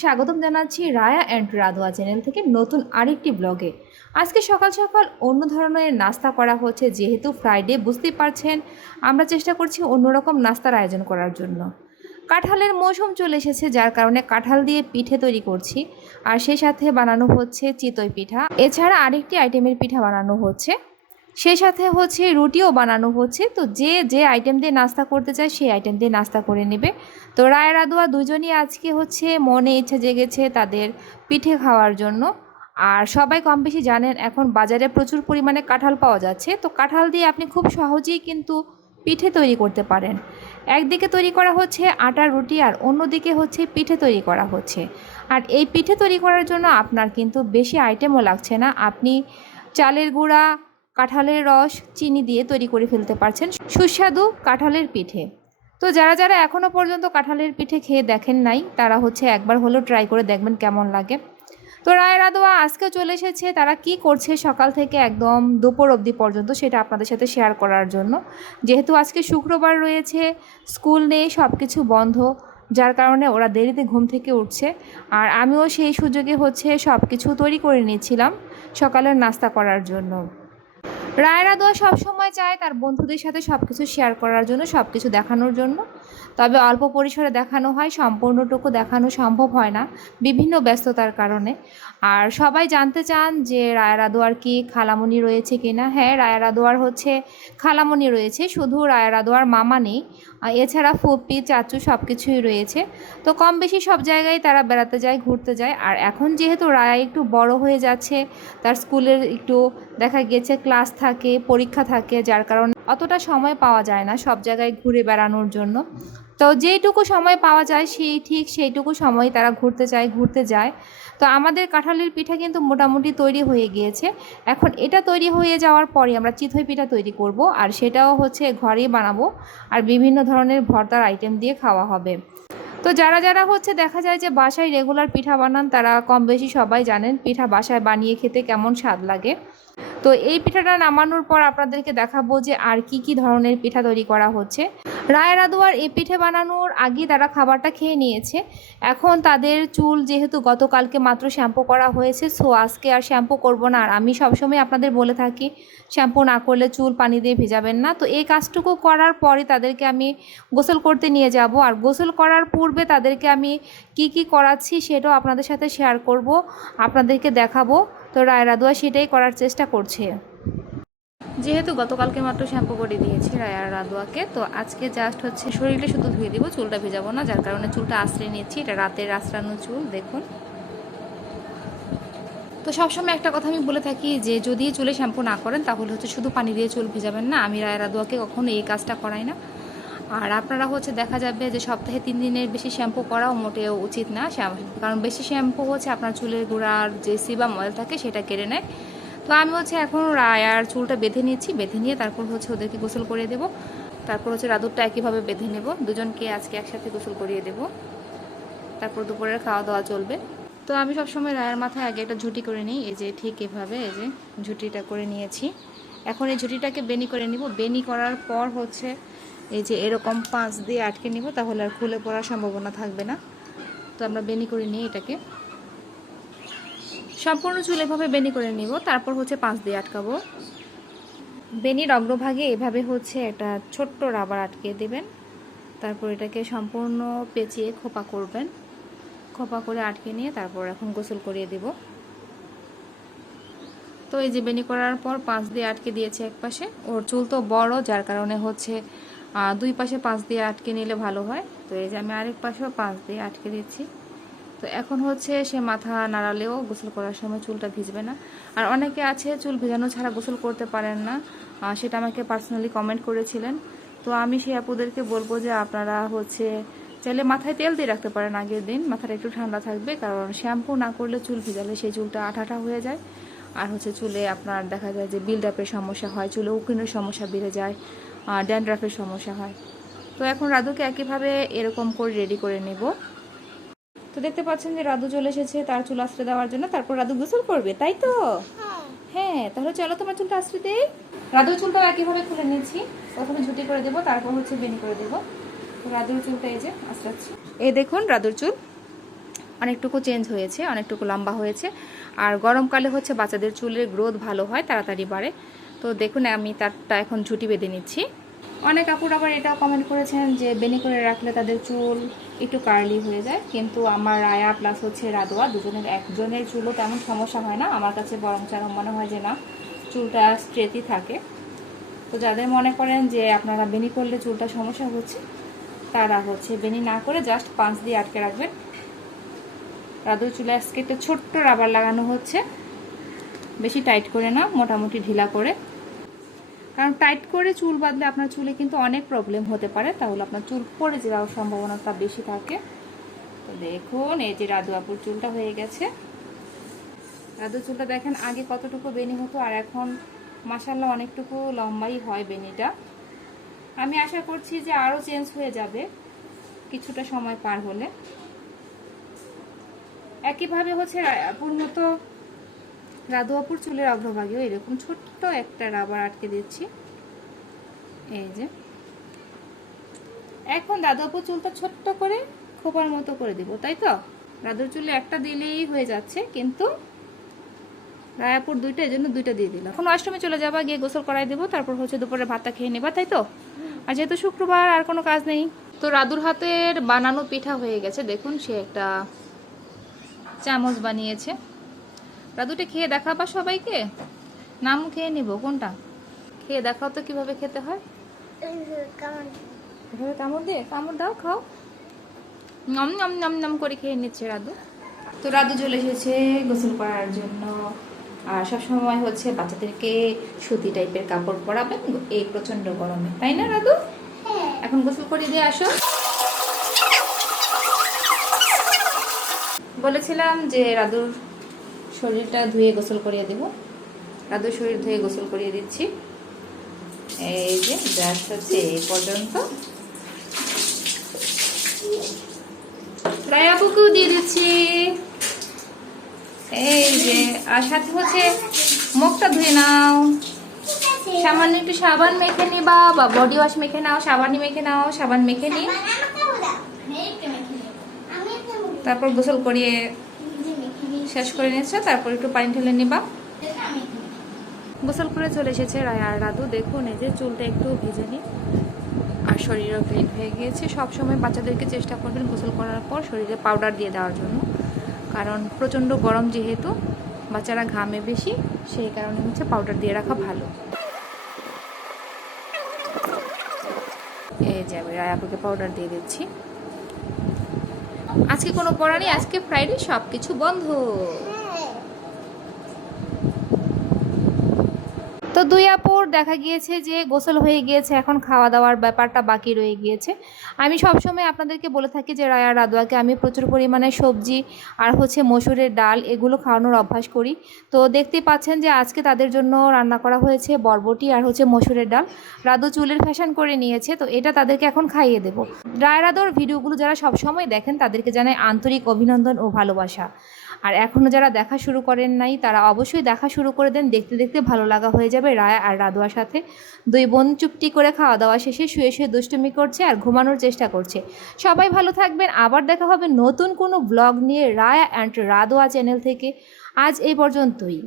স্বাগতম জানাচ্ছি Raya and রাধোয়া channel থেকে নতুন আরেকটি ব্লগে আজকে সকাল সকাল অন্য ধরনের নাস্তা করা হচ্ছে, যেহেতু ফ্রাইডে বুঝতেই পারছেন, আমরা চেষ্টা করছি অন্যরকম নাস্তার আয়োজন করার জন্য। কাঁঠালের মৌসুম চলে এসেছে, যার কারণে কাঁঠাল দিয়ে পিঠে তৈরি করছি, আর সেই সাথে বানানো হচ্ছে চিতই পিঠা। এছাড়া আরেকটি আইটেমের পিঠা বানানো হচ্ছে, সেই সাথে হচ্ছে রুটিও বানানো হচ্ছে। তো যে যে আইটেম দিয়ে নাস্তা করতে চায়, সেই আইটেম দিয়ে নাস্তা করে নেবে। তো রায় রাদুয়া দুজনই আজকে হচ্ছে মনে ইচ্ছা জেগেছে তাদের পিঠে খাওয়ার জন্য। আর সবাই কম বেশি জানেন, এখন বাজারে প্রচুর পরিমাণে কাঁঠাল পাওয়া যাচ্ছে। তো কাঁঠাল দিয়ে আপনি খুব সহজেই কিন্তু পিঠে তৈরি করতে পারেন। একদিকে তৈরি করা হচ্ছে আটার রুটি, আর অন্যদিকে হচ্ছে পিঠে তৈরি করা হচ্ছে। আর এই পিঠে তৈরি করার জন্য আপনার কিন্তু বেশি আইটেমও লাগছে না। আপনি চালের গুঁড়া, কাঁঠালের রস, চিনি দিয়ে তৈরি করে ফেলতে পারছেন। সুস্বাদু কাঁঠালের পিঠে। তো যারা যারা এখনও পর্যন্ত কাঁঠালের পিঠে খেয়ে দেখেন নাই, তারা হচ্ছে একবার হলেও ট্রাই করে দেখবেন কেমন লাগে। তো রায় রাদোয়া আজকে চলে এসেছে, তারা কি করছে সকাল থেকে একদম দুপুর অবধি পর্যন্ত সেটা আপনাদের সাথে শেয়ার করার জন্য। যেহেতু আজকে শুক্রবার রয়েছে স্কুল নেই সব কিছু বন্ধ, যার কারণে ওরা দেরিতে ঘুম থেকে উঠছে। আর আমিও সেই সুযোগে হচ্ছে সব কিছু তৈরি করে নিচ্ছিলাম সকালের নাস্তা করার জন্য। রায়রা দোয়া সবসময় চায় তার বন্ধুদের সাথে সব কিছু শেয়ার করার জন্য সব কিছু দেখানোর জন্য। তবে অল্প পরিসরে দেখানো হয়, সম্পূর্ণটুকু দেখানো সম্ভব হয় না বিভিন্ন ব্যস্ততার কারণে। আর সবাই জানতে চান যে রায়রা দোয়ার কি খালামণি রয়েছে কি না হ্যাঁ রায়রা দোয়ার হচ্ছে খালামণি রয়েছে, শুধু রায়রা দোয়ার মামা নেই এছাড়া ফুপি, চাচু সব কিছুই রয়েছে। তো কম বেশি সব জায়গায় তারা বেড়াতে যায়, ঘুরতে যায়। আর এখন যেহেতু রায়া একটু বড় হয়ে যাচ্ছে, তার স্কুলের একটু দেখা গেছে, ক্লাস থাকে, পরীক্ষা থাকে, যার কারণে অতটা সময় পাওয়া যায় না সব জায়গায় ঘুরে বেড়ানোর জন্য। তো যেইটুকু সময় পাওয়া যায় সেই ঠিক সেইটুকু সময় তারা ঘুরতে যায় ঘুরতে যায়। তো আমাদের কাঁঠালের পিঠা কিন্তু মোটামুটি তৈরি হয়ে গিয়েছে। এখন এটা তৈরি হয়ে যাওয়ার পরে আমরা চিতই পিঠা তৈরি করব আর সেটাও হচ্ছে ঘরেই বানাবো আর বিভিন্ন ধরনের ভর্তার আইটেম দিয়ে খাওয়া হবে। তো যারা যারা হচ্ছে দেখা যায় যে বাসায় রেগুলার পিঠা বানান তারা কম বেশি সবাই জানেন পিঠা বাসায় বানিয়ে খেতে কেমন স্বাদ লাগে। তো এই পিঠাটা নামানোর পর আপনাদেরকে দেখাবো যে আর কি কি ধরনের পিঠা তৈরি করা হচ্ছে। রায় রাদুয়ার এই পিঠে বানানোর আগে তারা খাবারটা খেয়ে নিয়েছে। এখন তাদের চুল যেহেতু গতকালকে মাত্র শ্যাম্পু করা হয়েছে, সো আজকে আর শ্যাম্পু করব না। আর আমি সবসময় আপনাদের বলে থাকি, শ্যাম্পু না করলে চুল পানি দিয়ে ভেজাবেন না। তো এই কাজটুকু করার পরে তাদেরকে আমি গোসল করতে নিয়ে যাব। আর গোসল করার পূর্বে তাদেরকে আমি কি কি করাচ্ছি সেটাও আপনাদের সাথে শেয়ার করব, আপনাদেরকে দেখাবো। তো রায় রাদুয়া সেটাই করার চেষ্টা করছে। যেহেতু গতকালকে মাত্র শ্যাম্পু করে দিয়েছি রায়া রাদুয়াকে, তো আজকে জাস্ট হচ্ছে শরীরটা শুধু ধুয়ে দিব, চুলটা ভেজাবো না, যার কারণে চুলটা আশ্রয় নিচ্ছি, এটা রাতের আশ্রানো চুল, দেখুন। তো সবসময় একটা কথা আমি বলে থাকি যে, যদি চুলে শ্যাম্পু না করেন, তাহলে হচ্ছে শুধু পানি দিয়ে চুল ভেজাবেন না, আমি রায় রাদুয়াকে কখনো এই কাজটা করাই না। আর আপনারা হচ্ছে দেখা যাবে যে সপ্তাহে তিন দিনের বেশি শ্যাম্পু করাও মোটেও উচিত না কারণ বেশি শ্যাম্পু হচ্ছে আপনার চুলের গোড়ার যে সিবা ময়েল থাকে সেটা কেড়ে নেয়। তো আমি হচ্ছে এখন রায়ার চুলটা বেঁধে নিয়েছি বেঁধে নিয়ে তারপর হচ্ছে ওদেরকে গোসল করে দেব। তারপর হচ্ছে রাদুরটা একইভাবে বেঁধে নেব, দুজনকে আজকে একসাথে গোসল করিয়ে দেব। তারপর দুপুরের খাওয়া দাওয়া চলবে। তো আমি সবসময় রায়ার মাথায় আগে একটা ঝুটি করে নিই, এই যে ঠিক এভাবে এই যে ঝুটিটা করে নিয়েছি। এখন এই ঝুটিটাকে বেনি করে নিব। বেনি করার পর হচ্ছে এই যে এরকম পাঁচ দিয়ে আটকে নিব, তাহলে আর খুলে পড়ার সম্ভাবনা থাকবে না। তো আমরা বেনি করে নিই এটাকে। সম্পূর্ণ চুল এভাবে বেনি করে নিব, তারপর হচ্ছে পাঁচ দিয়ে আটকাবো। বেনির অগ্রভাগে এভাবে হচ্ছে একটা ছোট্ট রাবার আটকে দেবেন। তারপর এটাকে সম্পূর্ণ পেঁচিয়ে খোপা করবেন। খোপা করে আটকে নিয়ে তারপর এখন গোসল করিয়ে দেব। তো এই যে বেনি করার পর পাঁচ দিয়ে আটকে দিয়েছে এক পাশে ওর চুল তো বড়, যার কারণে হচ্ছে দুই পাশে পাঁচ দিয়ে আটকে নিলে ভালো হয়। তো এই যে আমি আরেক পাশেও পাঁচ দিয়ে আটকে দিচ্ছি। তো এখন হচ্ছে সে মাথা নাড়ালেও গোসল করার সময় চুলটা ভিজবে না। আর অনেকে আছে চুল ভিজানো ছাড়া গোসল করতে পারেন না। সেটা আমাকে পার্সোনালি কমেন্ট করেছিলেন। তো আমি সেই আপুদেরকে বলব যে আপনারা হচ্ছে চাইলে মাথায় তেল দিয়ে রাখতে পারেন আগের দিন। মাথাটা একটু ঠান্ডা থাকবে কারণ শ্যাম্পু না করলে চুল ভিজালে সেই চুলটা আঠাটা হয়ে যায়। আর হচ্ছে চুলে আপনার দেখা যায় যে বিল্ড আপের সমস্যা হয়, চুলে উকিনের সমস্যা বেড়ে যায়। ড্যান্ড্রাফের সমস্যা হয়। তো এখন রাধুকে একইভাবে এরকম করে রেডি করে নেব। তো দেখতে পাচ্ছেন যে রাধু চলে এসেছে তার চুল আশ্রে দেওয়ার জন্য। তারপর রাধু গোসল করবে, তাই তো? হ্যাঁ তাহলে চলো তোমার চুলটা আশ্রে দেই। রাধুর চুলটা একইভাবে খুলে নিয়েছি প্রথমে ঝুটি করে দেবো, তারপর হচ্ছে বেনি করে দেবো। রাধুর চুলটা এই যে আশ্রাচ্ছি এই দেখুন রাধুর চুল অনেকটুকু চেঞ্জ হয়েছে, অনেকটুকু লম্বা হয়েছে। আর গরমকালে হচ্ছে বাচ্চাদের চুলের গ্রোথ ভালো হয়, তাড়াতাড়ি বাড়ে। তো দেখুন, আমি তারটা এখন ঝুটি বেঁধে নিচ্ছি। অনেক আপুর আবার এটাও কমেন্ট করেছেন যে, বেনি করে রাখলে তাদের চুল একটু কার্লি হয়ে যায়। কিন্তু আমার রায়া প্লাস হচ্ছে রাদোয়া, দুজনের একজনের চুলও তেমন সমস্যা হয় না। আমার কাছে বরং যেন মনে হয় যে না, চুলটা স্ট্রেটই থাকে। তো যাদের মনে করেন যে, আপনারা বেনি করলে চুলটা সমস্যা হচ্ছে, তারা হচ্ছে বেনি না করে জাস্ট পাঁচ দিয়ে আটকে রাখবেন। রাদুর চুলে আজকে একটা ছোট্ট রাবার লাগানো হচ্ছে। বেশি টাইট করে না মোটামুটি ঢিলা করে। কারণ টাইট করে চুল বাঁধলে আপনার চুলে কিন্তু অনেক প্রবলেম হতে পারে, তাহলে আপনার চুল পড়ে যাওয়ার সম্ভাবনাটা বেশি থাকে। তো দেখুন, এই যে রাধু আপুর চুলটা হয়ে গেছে। রাধু চুলটা দেখেন আগে কতটুকু বেনি হতো, আর এখন মাসাল্লাহ অনেকটুকু লম্বাই হয় বেনিটা। আমি আশা করছি যে আরও চেঞ্জ হয়ে যাবে কিছুটা সময় পার হলে। একইভাবে হচ্ছে, আপুর মতো রাধু আপুর চুলের অগ্রভাগেও এরকম ছোট্ট একটা রাবার আটকে দিচ্ছি। এই যে। এখন আপুর চুলটা ছোট্ট করে খোপার মতো করে দিব, তাই তো? রাধুর চুলে একটা দিলেই হয়ে যাচ্ছে, কিন্তু রায়াপুর দুইটা, এই জন্য দুইটা দিয়ে দিলাম। এখন অষ্টমী চলে যাবা, গিয়ে গোসল করাই দেবো, তারপর হচ্ছে দুপুরে ভাতটা খেয়ে নেবা, তাই তো? আর যেহেতু শুক্রবার, আর কোনো কাজ নেই। তো রাদুর হাতের বানানো পিঠা হয়ে গেছে, দেখুন সে একটা চামচ বানিয়েছে। রাদুটা খেয়ে দেখাবা সবাইকে? নাম খেয়ে নিব, কোনটা? খেয়ে দেখাও তো কীভাবে খেতে হয়। কামড় দিয়ে, কামড় দাও, খাও। নম নম নম নম করে খেয়ে নিচ্ছে রাদু। তো রাদু চলে এসেছে গোসল করার জন্য। আর সবসময় হচ্ছে বাচ্চাদেরকে সুতি টাইপের কাপড় পরাবেন এই প্রচণ্ড গরমে। তাই না, রাদু? এখন গোসল করে দিয়ে আসো। বলেছিলাম যে রাদুর শরীরটা ধুয়ে গোসল করিয়ে দেব। রাদুর শরীর ধুয়ে গোসল করিয়ে দিচ্ছি। এই যে জাস্ট হচ্ছে এই পর্যন্ত। রায়াবুকেও দিয়ে দিচ্ছি। এই যে আর সাথে হচ্ছে মুখটা ধুয়ে নাও। সামান্য একটু সাবান মেখে নিবা বা বডি ওয়াশ মেখে নাও সাবানই মেখে নাও সাবান মেখে নিয়ে। তারপর গোসল করিয়ে শেষ করে নিয়েছো, তারপর একটু পানি ঢেলে নিবা। গোসল করে চলে এসেছে রায়া আর রাদু। দেখুন, এই যে চুলটা একটু ভেজে নিই আর শরীরও ক্লিন হয়ে গিয়েছে। সব সময় বাচ্চাদেরকে চেষ্টা করবেন গোসল করার পর শরীরে পাউডার দিয়ে দেওয়ার জন্য। কারণ প্রচণ্ড গরম যেহেতু, বাচ্চারা ঘামে বেশি, সেই কারণে হচ্ছে পাউডার দিয়ে রাখা ভালো। এই যে আমি রায়াপুকে পাউডার দিয়ে দিচ্ছি। আজকে কোনো পড়া নেই আজকে ফ্রাইডে সব কিছু বন্ধ। তো দুই আপুর দেখা গিয়েছে যে গোসল হয়ে গিয়েছে, এখন খাওয়া দাওয়ার ব্যাপারটা বাকি রয়ে গিয়েছে। আমি সবসময় আপনাদেরকে বলে থাকি যে রায়া রাদোয়াকে আমি প্রচুর পরিমাণে সবজি আর হচ্ছে মসুরের ডাল এগুলো খাওয়ানোর অভ্যাস করি। তো দেখতে পাচ্ছেন যে আজকে তাদের জন্য রান্না করা হয়েছে বরবটি আর হচ্ছে মসুরের ডাল। রাদু চুলের ফ্যাশন করে নিয়েছে, তো এটা তাদেরকে এখন খাইয়ে দেবো। রায় রাদোর ভিডিওগুলো যারা সবসময় দেখেন তাদেরকে জানাই আন্তরিক অভিনন্দন ও ভালোবাসা। আর এখনও যারা দেখা শুরু করেন নাই, তারা অবশ্যই দেখা শুরু করে দেন। দেখতে দেখতে ভালো লাগা হয়ে যাবে রায় আর রাধুয়ার সাথে। দুই বোন চুপটি করে খাওয়া দাওয়া শেষে শুয়ে শুয়ে দুষ্টুমি করছে আর ঘুমানোর চেষ্টা করছে। সবাই ভালো থাকবেন। আবার দেখা হবে নতুন কোনো ব্লগ নিয়ে রায় অ্যান্ড রাদোয়া চ্যানেল থেকে। আজ এই পর্যন্তই।